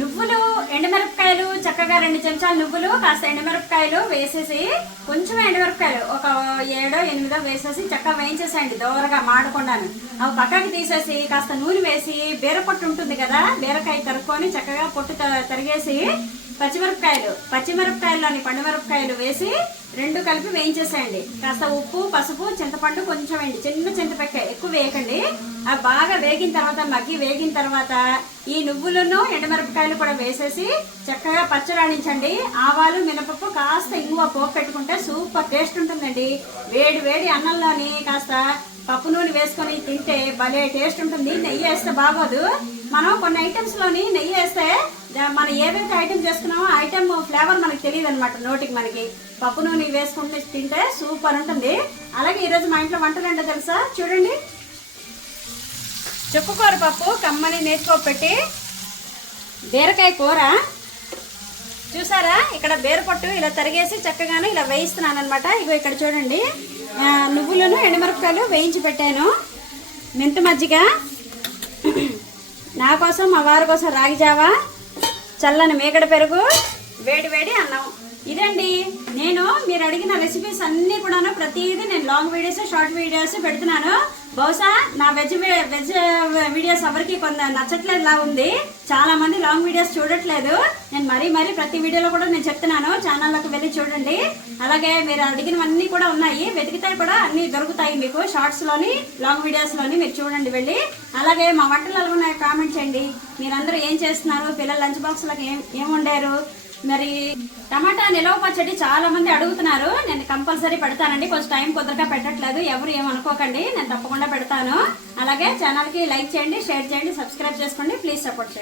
నువ్వులు ఎండుమిరపకాయలు చక్కగా 2 చెంచాలు నువ్వులు కాస్త ఎండుమిరపకాయలు వేసేసి కొంచెం ఎండుమిరపకాయలు ఒక 7 8 వేసేసి చక్కగా వేయించేసేయండి దోరగా మాడకుండాను. అవి పక్కకి తీసేసి కాస్త నూనె వేసి బీరపొట్టు ఉంటుంది కదా, బీరకాయ తరుక్కొని చక్కగా పొట్టు తరిగేసి పచ్చిమిరపకాయల్లోని పండుమిరపకాయలు వేసి 2 కలిపి వేయించేసేయండి. కాస్త ఉప్పు పసుపు చింతపండు కొంచెం వేయండి, చిన్న చింతపక్క ఎక్కువ వేయకండి. అవి బాగా వేగిన తర్వాత వేగిన తర్వాత ఈ నువ్వులను ఎండుమిరపకాయలు కూడా వేసేసి చక్కగా పచ్చడాడించండి. ఆవాలు మినపప్పు కాస్త ఇంగువ పోపు పెట్టుకుంటే సూపర్ టేస్ట్ ఉంటుందండి. వేడి వేడి అన్నంలోని కాస్త పప్పు నూనె వేసుకొని తింటే భలే టేస్ట్ ఉంటుంది. నెయ్యి వేస్తే బాగోదు. మనం కొన్ని ఐటమ్స్ లోని నెయ్యి వేస్తే మనం ఏదైతే ఐటమ్ చేసుకున్నామో ఐటమ్ ఫ్లేవర్ మనకి తెలియదు అనమాట నోటికి. మనకి పప్పు నూనె వేసుకుంటే తింటే సూపర్ ఉంటుంది. అలాగే ఈరోజు మా ఇంట్లో వంటలు ఏంటో తెలుసా, చూడండి. చుక్కకూర పప్పు కమ్మని నేతిపోపు పెట్టి బీరకాయ కూర చూసారా. ఇక్కడ బీరపొట్టు ఇలా తరిగేసి చక్కగాను ఇలా వేయిస్తున్నాను అనమాట. ఇగో ఇక్కడ చూడండి, నువ్వులను ఎండుమిరపకాయలు వేయించి పెట్టాను. మెంతు మజ్జిగ, నా కోసం మా వారి కోసం రాగి జావా, చల్లని మేగడ పెరుగు, వేడి వేడి అన్నం. ఇదండి మీరు అడిగిన రెసిపీస్ అన్నీ కూడాను ప్రతిదీ నేను లాంగ్ వీడియోస్ షార్ట్ వీడియోస్ పెడుతున్నాను. బహుశా నా వెజ్ వీడియోస్ ఎవరికి కొంత నచ్చట్లేదులా ఉంది. చాలా మంది లాంగ్ వీడియోస్ చూడట్లేదు. నేను మరీ ప్రతి వీడియోలో కూడా నేను చెప్తున్నాను, ఛానల్లోకి వెళ్ళి చూడండి. అలాగే మీరు అడిగినవన్నీ కూడా ఉన్నాయి, వెతికితే కూడా అన్నీ దొరుకుతాయి మీకు షార్ట్స్లోని లాంగ్ వీడియోస్లోని. మీరు చూడండి వెళ్ళి. అలాగే మా వంటలు ఎలా ఉన్నాయో కామెంట్ చేయండి. మీరందరూ ఏం చేస్తున్నారు, పిల్లల లంచ్ బాక్స్లకు ఏం వండారు. మరి టమాటా నిలవ పచ్చడి చాలా మంది అడుగుతున్నారు. నేను కంపల్సరీ పెడతానండి. కొంచెం టైం కుదరగా పెట్టట్లేదు, ఎవరు ఏమనుకోకండి, నేను తప్పకుండా పెడతాను. అలాగే ఛానల్కి లైక్ చేయండి, షేర్ చేయండి, సబ్స్క్రైబ్ చేసుకోండి. ప్లీజ్ సపోర్ట్ చేయండి.